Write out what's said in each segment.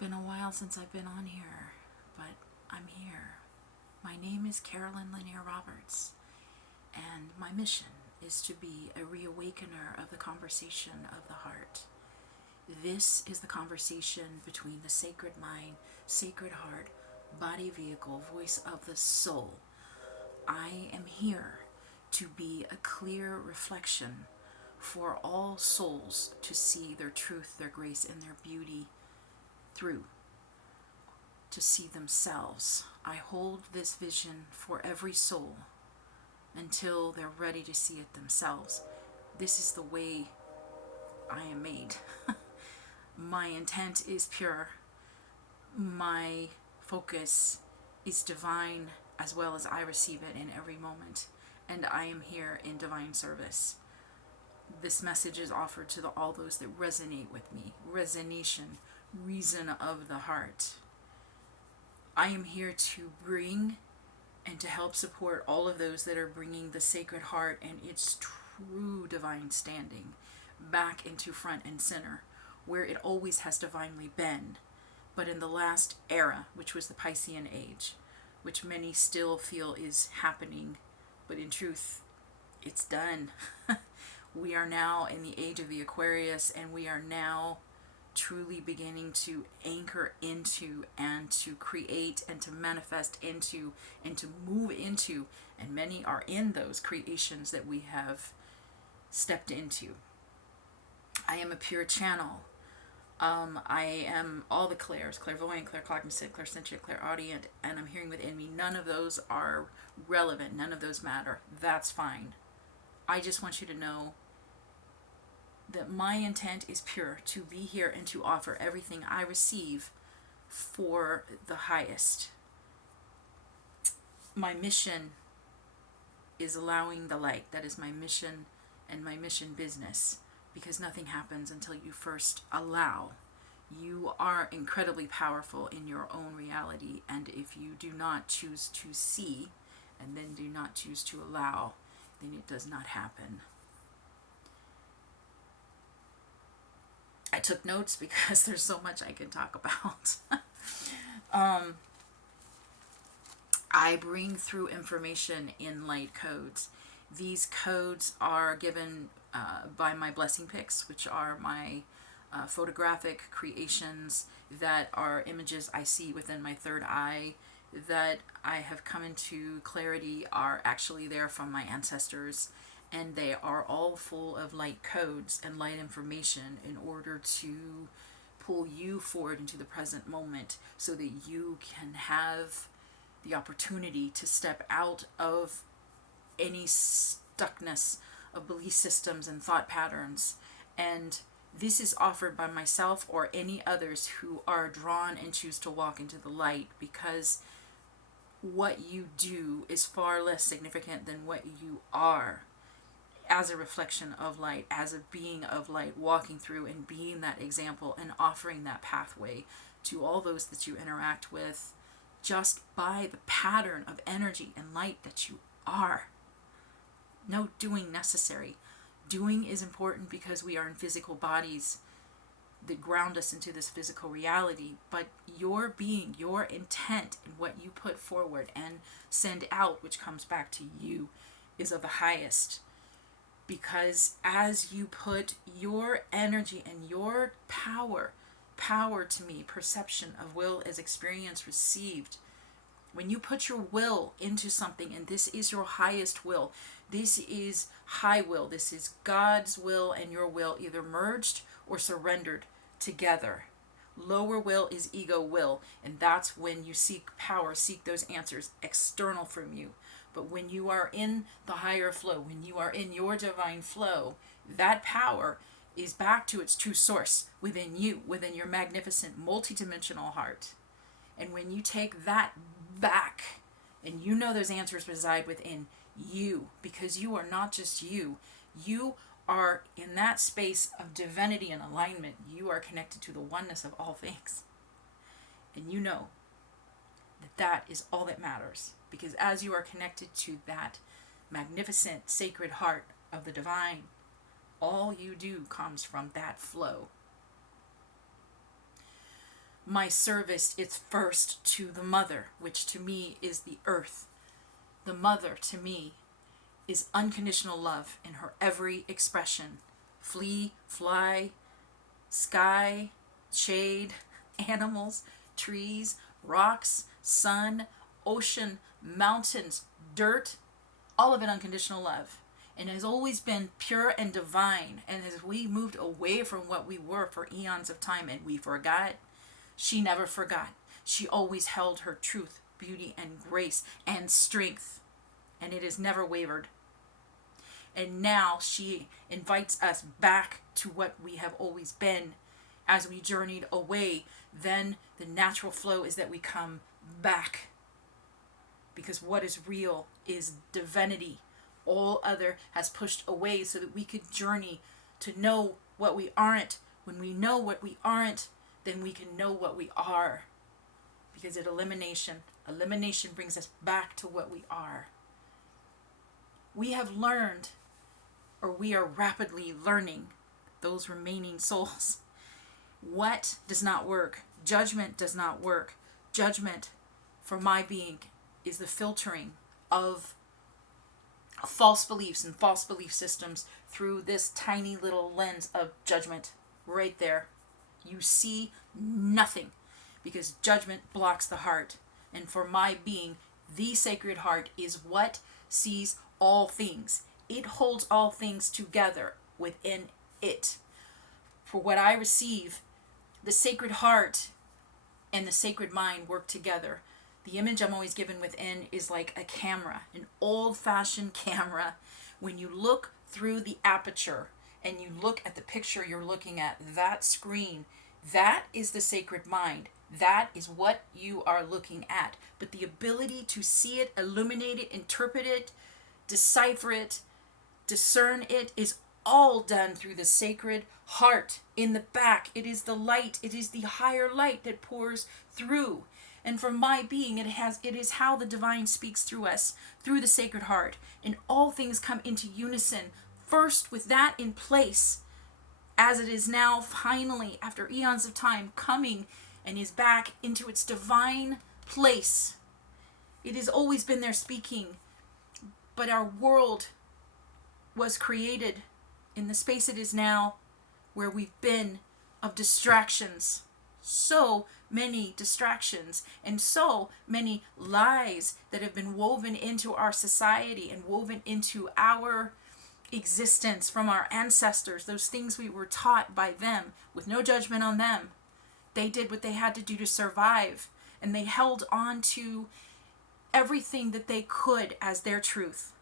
Been a while since I've been on here, but I'm here. My name is Carolyn Lanier Roberts, and my mission is to be a reawakener of the conversation of the heart. This is the conversation between the sacred mind, sacred heart, body vehicle, voice of the soul. I am here to be a clear reflection for all souls to see their truth, their grace, and their beauty through, to see themselves. I hold this vision for every soul until they're ready to see it themselves. This is the way I am made. My intent is pure. My focus is divine, as well as I receive it in every moment. And I am here in divine service. This message is offered to all those that resonate with me. Resonation, reason of the heart. I am here to bring and to help support all of those that are bringing the Sacred Heart and its true divine standing back into front and center, where it always has divinely been. But in the last era, which was the Piscean age, which many still feel is happening, but in truth, it's done. We are now in the age of the Aquarius, and we are now truly beginning to anchor into and to create and to manifest into and to move into, and many are in those creations that we have stepped into. I am a pure channel. I am all the clairs: clairvoyant, claircognizant, clairsentient, clairaudient, and I'm hearing within me. None of those are relevant. None of those matter. That's fine. I just want you to know that my intent is pure, to be here and to offer everything I receive for the highest. My mission is allowing the light. That is my mission and my mission business, because nothing happens until you first allow. You are incredibly powerful in your own reality, and if you do not choose to see and then do not choose to allow, then it does not happen. I took notes because there's so much I can talk about. I bring through information in light codes. These codes are given by my blessing pics, which are my photographic creations that are images I see within my third eye that I have come into clarity are actually there from my ancestors, and they are all full of light codes and light information in order to pull you forward into the present moment so that you can have the opportunity to step out of any stuckness of belief systems and thought patterns. And this is offered by myself or any others who are drawn and choose to walk into the light, because what you do is far less significant than what you are as a reflection of light, as a being of light, walking through and being that example and offering that pathway to all those that you interact with, just by the pattern of energy and light that you are. No doing necessary. Doing is important because we are in physical bodies that ground us into this physical reality, but your being, your intent, and what you put forward and send out, which comes back to you, is of the highest. Because as you put your energy and your power to me, perception of will as experience received, when you put your will into something, and this is your highest will, this is high will, this is God's will and your will either merged or surrendered together. Lower will is ego will, and that's when you seek power, seek those answers external from you. But when you are in the higher flow, when you are in your divine flow, that power is back to its true source within you, within your magnificent multidimensional heart. And when you take that back, and you know those answers reside within you, because you are not just you. You are in that space of divinity and alignment. You are connected to the oneness of all things. And you know that that is all that matters. Because as you are connected to that magnificent sacred heart of the divine, all you do comes from that flow. my service is first to the mother, which to me is the earth. The mother to me is unconditional love in her every expression. Flea, fly, sky, shade, animals, trees, rocks, sun, ocean, mountains, dirt, all of it unconditional love. And has always been pure and divine. And as we moved away from what we were for eons of time and we forgot, she never forgot. She always held her truth, beauty, and grace and strength. And it has never wavered. And now she invites us back to what we have always been. As we journeyed away, then the natural flow is that we come back. Because what is real is divinity. All other has pushed away so that we could journey to know what we aren't. When we know what we aren't, then we can know what we are. Because elimination brings us back to what we are. We have learned, or we are rapidly learning, those remaining souls, what does not work. Judgment does not work. Judgment, for my being, is the filtering of false beliefs and false belief systems through this tiny little lens of judgment. Right there. You see nothing, because judgment blocks the heart. And for my being, the sacred heart is what sees all things. It holds all things together within it. For what I receive, the sacred heart and the sacred mind work together. The image I'm always given within is like a camera, an old-fashioned camera. When you look through the aperture and you look at the picture you're looking at, that screen, that is the sacred mind. That is what you are looking at. But the ability to see it, illuminate it, interpret it, decipher it, discern it is all done through the sacred heart in the back. It is the light. It is the higher light that pours through. And for my being, it is how the divine speaks through us, through the sacred heart. And all things come into unison. First, with that in place, as it is now finally, after eons of time, coming and is back into its divine place. It has always been there speaking, but our world was created in the space it is now, where we've been of distractions. So many distractions and so many lies that have been woven into our society and woven into our existence from our ancestors, those things we were taught by them, with no judgment on them. They did what they had to do to survive, and they held on to everything that they could as their truth.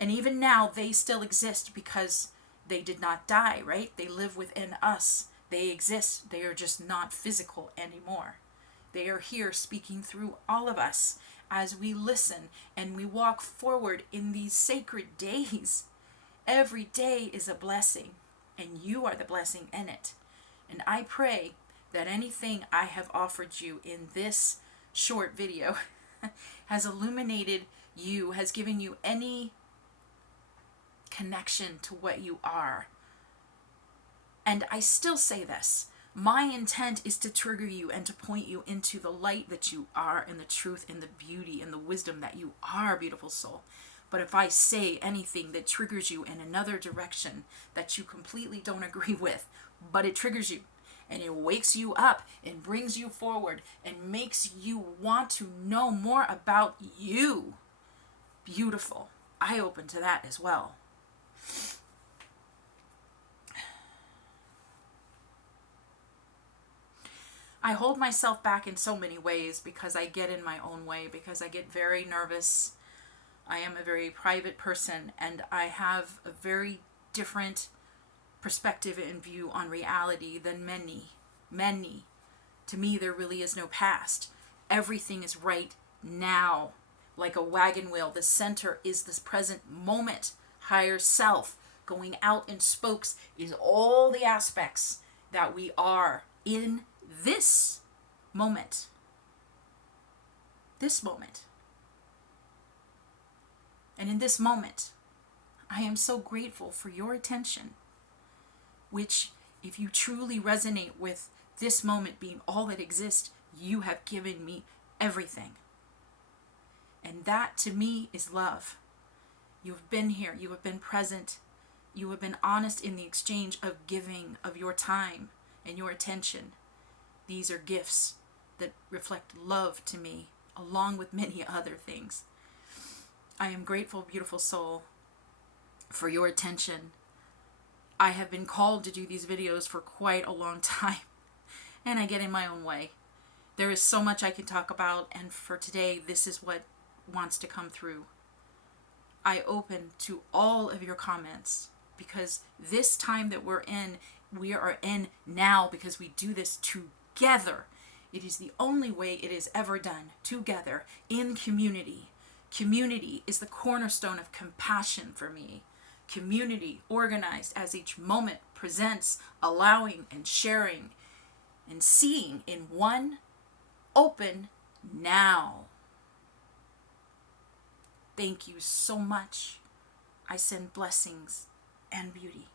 And even now, they still exist because they did not die, right? They live within us. They exist. They are just not physical anymore. They are here speaking through all of us as we listen and we walk forward in these sacred days. Every day is a blessing, and you are the blessing in it. And I pray that anything I have offered you in this short video has illuminated you, has given you any connection to what you are. And I still say this. My intent is to trigger you and to point you into the light that you are, and the truth and the beauty and the wisdom that you are, beautiful soul. But if I say anything that triggers you in another direction that you completely don't agree with, but it triggers you and it wakes you up and brings you forward and makes you want to know more about you, beautiful, I open to that as well. I hold myself back in so many ways because I get in my own way, because I get very nervous. I am a very private person, and I have a very different perspective and view on reality than many. To me, there really is no past. Everything is right now. Like a wagon wheel, the center is this present moment. Higher self going out in spokes is all the aspects that we are in this moment. This moment. And in this moment, I am so grateful for your attention, which, if you truly resonate with this moment being all that exists, you have given me everything. And that to me is love. You have been here, you have been present, you have been honest in the exchange of giving of your time and your attention. These are gifts that reflect love to me, along with many other things. I am grateful, beautiful soul, for your attention. I have been called to do these videos for quite a long time, and I get in my own way. There is so much I can talk about, and for today, this is what wants to come through. I open to all of your comments, because this time that we are in now because we do this together. It is the only way it is ever done, together, in community. Community is the cornerstone of compassion for me. Community organized as each moment presents, allowing and sharing and seeing in one open now. Thank you so much. I send blessings and beauty.